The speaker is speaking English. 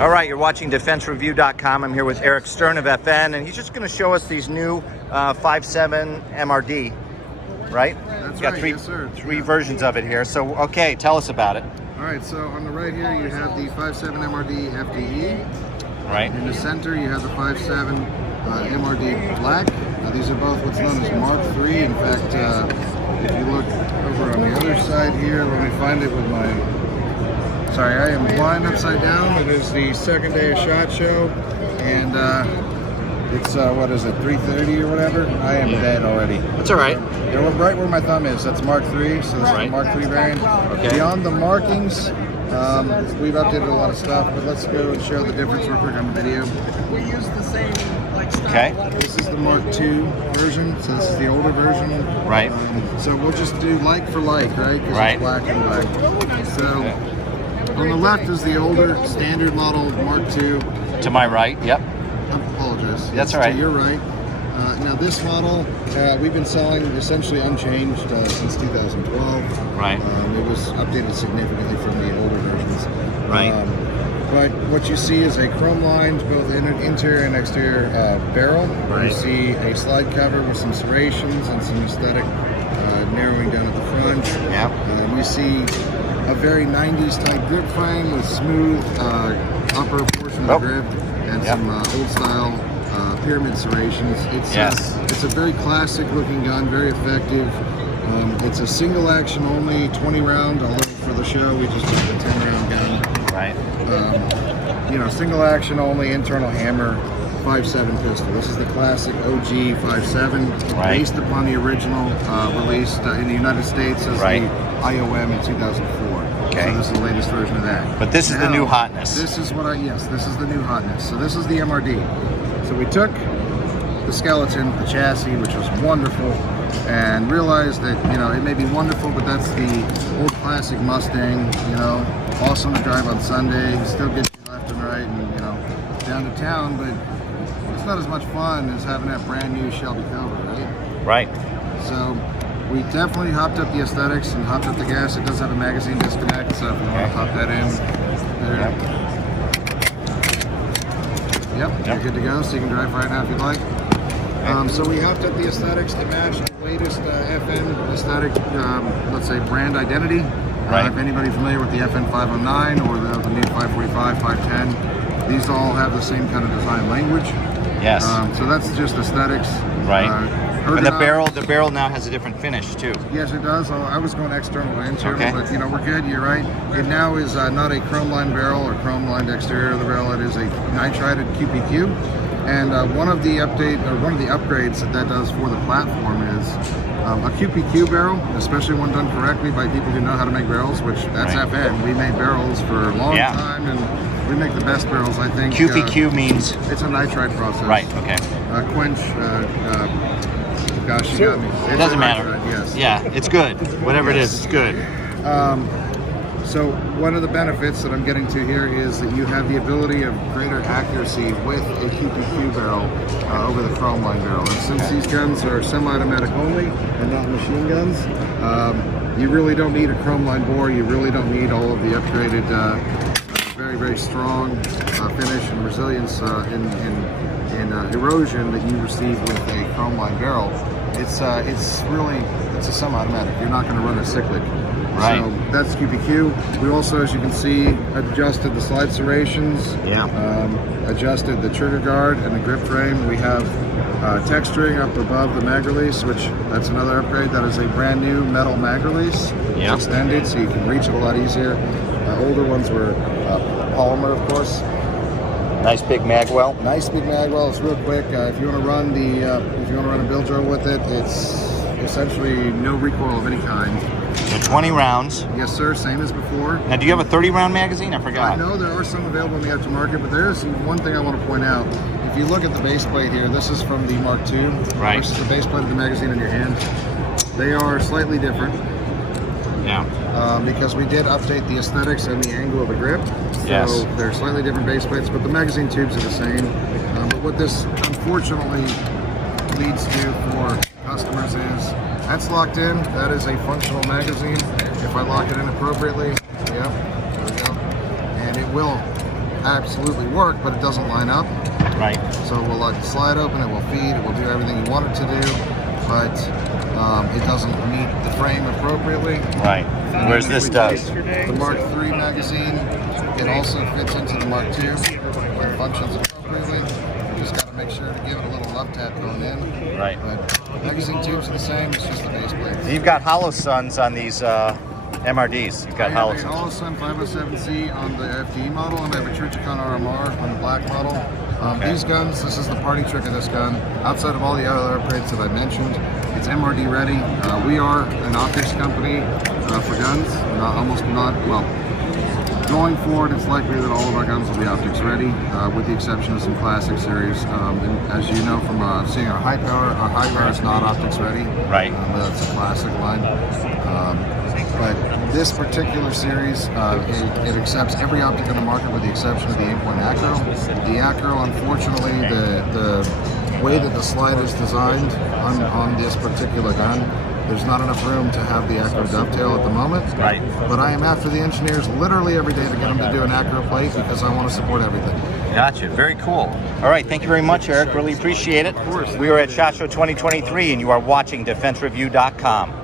All right, you're watching DefenseReview.com. I'm here with Eric Stern of FN, and he's just going to show us these new 5-7 MRD, right? That's got right, three, yes sir. Three versions of it here. So, okay, tell us about it. All right, so on the right here you have the 5-7 MRD FDE. Right. In the center you have the 5-7 MRD Black. These are both what's known as Mark III. In fact, if you look over on the other side here, let me find it with my... Sorry, I am blind upside down. It is the second day of SHOT Show, and it's, what is it, 3:30 or whatever? I am dead already. That's all right. They're right where my thumb is. That's Mark III, so this is the Mark III variant. Okay. Beyond the markings, we've updated a lot of stuff, but let's go and show the difference real quick on the video. We use the same Okay. This is the Mark II version, so this is the older version. Right. So we'll just do like for like, right? Right. It's black and black. So on the left is the older standard model Mark II. To my right, yep. I apologize. That's all right. To your right. Now this model, we've been selling essentially unchanged since 2012. Right. It was updated significantly from the older versions. Right. But what you see is a chrome lined, both interior and exterior barrel. Right. You see a slide cover with some serrations and some aesthetic narrowing down at the front. Yep. We see a very 90s type grip frame with smooth upper portion of the grip and some old style pyramid serrations. It's a very classic looking gun, very effective. It's a single action only, 20 round, although for the show we just did a 10 round gun. Right. You know, single action only, internal hammer, 5.7 pistol. This is the classic OG 5.7, based upon the original released in the United States as the IOM in 2004. Okay. So this is the latest version of that. But this is the new hotness. This is what this is the new hotness. So this is the MRD. So we took the skeleton, the chassis, which was wonderful, and realized that, you know, it may be wonderful, but that's the old classic Mustang, you know, awesome to drive on Sunday, still gets you left and right and, you know, down to town, but it's not as much fun as having that brand new Shelby Cobra, right? Right. So we definitely hopped up the aesthetics and hopped up the gas. It does have a magazine disconnect, so if you want to pop that in, there. Yep, you're good to go, so you can drive right now if you'd like. So we hopped up the aesthetics to match the latest FN aesthetic, let's say brand identity. If anybody familiar with the FN 509 or the new 545, 510, these all have the same kind of design language. Yes. So that's just aesthetics. Right. And the barrel now has a different finish too. Yes, it does. I was going external to internal, but you know, we're good. You're right. It now is not a chrome lined barrel or chrome lined exterior of the barrel. It is a nitrided QPQ. And one of the upgrades that does for the platform is a QPQ barrel, especially one done correctly by people who know how to make barrels, which that's FN. We made barrels for a long time, and we make the best barrels, I think. QPQ means? It's a nitride process. Right, okay. Quench, gosh, you got me. It doesn't matter. Yes. Yeah, it's good. Whatever it is, it's good. So one of the benefits that I'm getting to here is that you have the ability of greater accuracy with a QPQ barrel over the chrome line barrel. And since these guns are semi-automatic only and not machine guns, you really don't need a chrome line bore. You really don't need all of the upgraded, very, very strong finish and resilience in erosion that you receive with a chrome line barrel. It's a semi-automatic. You're not going to run a cyclic. Right. So that's QPQ. We also, as you can see, adjusted the slide serrations. Adjusted the trigger guard and the grip frame. We have texturing up above the mag release, which that's another upgrade. That is a brand new metal mag release. It's extended, so you can reach it a lot easier. Older ones were polymer, of course. Nice big magwell. Nice big magwell. It's real quick. If you want to run a bill drill with it, it's essentially no recoil of any kind. So 20 rounds. Yes, sir. Same as before. Now, do you have a 30-round magazine? I forgot. I know there are some available in the aftermarket, but there is one thing I want to point out. If you look at the base plate here, this is from the Mark II versus the base plate of the magazine in your hand. They are slightly different. Because we did update the aesthetics and the angle of the grip. So they're slightly different base plates, but the magazine tubes are the same. But what this unfortunately leads to for customers is that's locked in. That is a functional magazine. If I lock it in appropriately, there we go. And it will absolutely work, but it doesn't line up. Right. So we'll let the slide open, it will feed, it will do everything you want it to do, but it doesn't meet the frame appropriately. Right. Whereas this does. The Mark III magazine, it also fits into the Mark II and functions appropriately. You just got to make sure to give it a little love tap going in. Right. But magazine tubes are the same, it's just the base plate. You've got hollow suns on these MRDs. You've got hollow I have a suns. hollow sun 507C on the FDE model, and I have a Trichicon RMR on the black model. These guns, this is the party trick of this gun. Outside of all the other upgrades that I mentioned, it's MRD ready. We are an optics company for guns. Going forward, it's likely that all of our guns will be optics ready, with the exception of some classic series. And as you know from seeing our high power is not optics ready. Right. That's a classic line. But this particular series, it accepts every optic on the market with the exception of the aim point acro. The acro, unfortunately, the way that the slide is designed on this particular gun, there's not enough room to have the acro dovetail at the moment. Right. But I am after the engineers literally every day to get them to do an acro plate because I want to support everything. Gotcha. Very cool. All right. Thank you very much, Eric. Really appreciate it. Of course. We are at SHOT Show 2023, and you are watching DefenseReview.com.